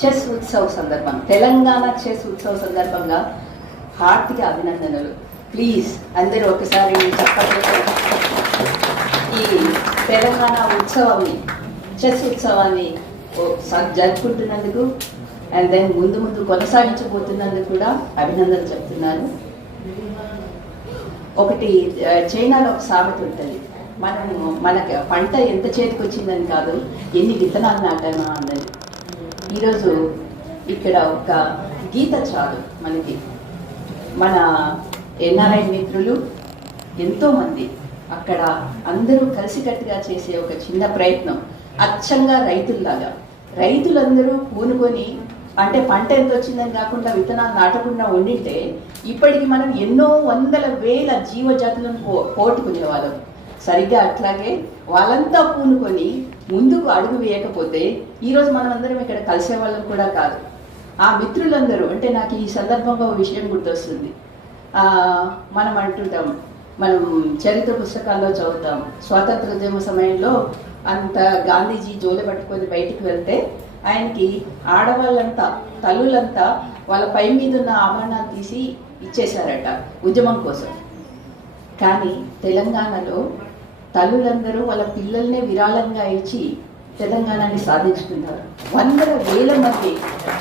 Chess Utsav సందర్భం, Telangana chess Utsav సందర్భంగా హార్దిక అభినందనలు. ప్లీజ్ అందరూ ఒకసారి చెప్పండి. ఈ తెలంగాణ ఉత్సవాన్ని, చెస్ ఉత్సవాన్ని జరుపుకుంటున్నందుకు అండ్ దెన్ ముందు ముందు కొనసాగించబోతున్నందుకు కూడా అభినందనలు చెప్తున్నాను. ఒకటి, చైనాలో ఒక సామెత ఉంటుంది, మనకి పంట ఎంత చేతికి వచ్చిందని కాదు, ఎన్ని విత్తనాలు నాటామా అన్నది. ఈరోజు ఇక్కడ ఒక గీత చాలు మనకి. మన ఎన్ఆర్ఐ మిత్రులు ఎంతోమంది అక్కడ అందరూ కలిసికట్టుగా చేసే ఒక చిన్న ప్రయత్నం, అచ్చంగా రైతుల్లాగా రైతులందరూ పూనుకొని, అంటే పంట ఎంత వచ్చిందని కాకుండా విత్తనాలు నాటకుండా ఉండింటే ఇప్పటికి మనం ఎన్నో వందల వేల జీవజాతులను పోట్టుకునేవాళ్ళం. సరిగ్గా అట్లాగే వాళ్ళంతా పూనుకొని ముందుకు అడుగు వేయకపోతే ఈరోజు మనం అందరం ఇక్కడ కలిసే వాళ్ళం కూడా కాదు. ఆ మిత్రులందరూ, అంటే నాకు ఈ సందర్భంగా ఒక విషయం గుర్తొస్తుంది. మనం అంటుంటాం, మనం చరిత్ర పుస్తకాల్లో చదువుతాం, స్వాతంత్రోద్యమ సమయంలో అంత గాంధీజీ జోలి పట్టుకొని బయటికి వెళ్తే ఆయనకి ఆడవాళ్ళంతా, తల్లులంతా వాళ్ళ పై మీద ఉన్న ఆభరణాలు తీసి ఇచ్చేశారట ఉద్యమం కోసం. కానీ తెలంగాణలో తల్లులందరూ వాళ్ళ పిల్లల్నే విరాళంగా ఇచ్చి తెలంగాణని సాధించుకున్నారు. వందల వేల మంది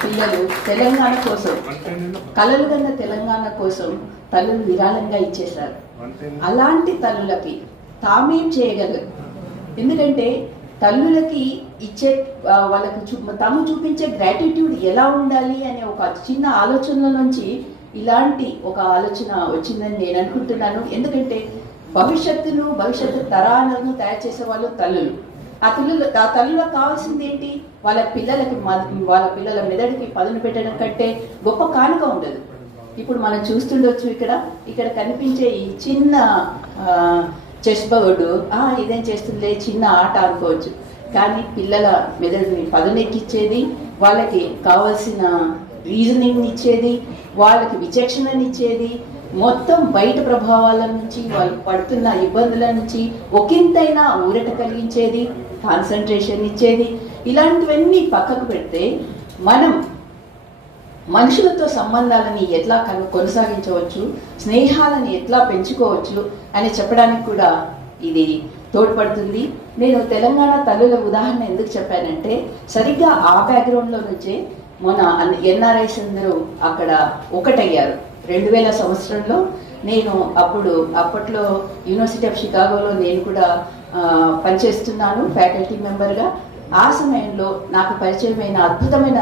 పిల్లలు తెలంగాణ కోసం, కలలు కన్న తెలంగాణ కోసం తల్లులు విరాళంగా ఇచ్చేశారు. అలాంటి తల్లులకి తామేం చేయగలరు? ఎందుకంటే తల్లులకి ఇచ్చే వాళ్ళకు తాము చూపించే గ్రాటిట్యూడ్ ఎలా ఉండాలి అనే ఒక చిన్న ఆలోచనల నుంచి ఇలాంటి ఒక ఆలోచన వచ్చిందని నేను అనుకుంటున్నాను. ఎందుకంటే భవిష్యత్తు తరాలను తయారు చేసే వాళ్ళు తల్లులు. ఆ తల్లులకు కావాల్సింది ఏంటి? వాళ్ళ పిల్లల మెదడుకి పదును పెట్టడం కంటే గొప్ప కానుక ఉండదు. ఇప్పుడు మనం చూస్తుండొచ్చు, ఇక్కడ కనిపించే ఈ చిన్న చెస్ బోర్డు, ఇదేం చేస్తుందే, చిన్న ఆట అనుకోవచ్చు. కానీ పిల్లల మెదడుని పదునెక్కిచ్చేది, వాళ్ళకి కావాల్సిన రీజనింగ్ ఇచ్చేది, వాళ్ళకి విచక్షణనిచ్చేది, మొత్తం బయట ప్రభావాల నుంచి, వాళ్ళు పడుతున్న ఇబ్బందుల నుంచి ఒకంతైనా ఊరట కలిగించేది, కాన్సన్ట్రేషన్ ఇచ్చేది. ఇలాంటివన్నీ పక్కకు పెడితే మనం మనుషులతో సంబంధాలని ఎట్లా కొనసాగించవచ్చు, స్నేహాలని ఎట్లా పెంచుకోవచ్చు అని చెప్పడానికి కూడా ఇది తోడ్పడుతుంది. నేను తెలంగాణ తల్లుల ఉదాహరణ ఎందుకు చెప్పానంటే, సరిగ్గా ఆ బ్యాక్గ్రౌండ్లో నుంచే మన ఎన్ఆర్ఐస్ అందరూ అక్కడ ఒకటయ్యారు. 2000 సంవత్సరంలో నేను అప్పట్లో యూనివర్సిటీ ఆఫ్ షికాగోలో నేను కూడా పనిచేస్తున్నాను ఫ్యాకల్టీ మెంబర్గా. ఆ సమయంలో నాకు పరిచయమైన అద్భుతమైన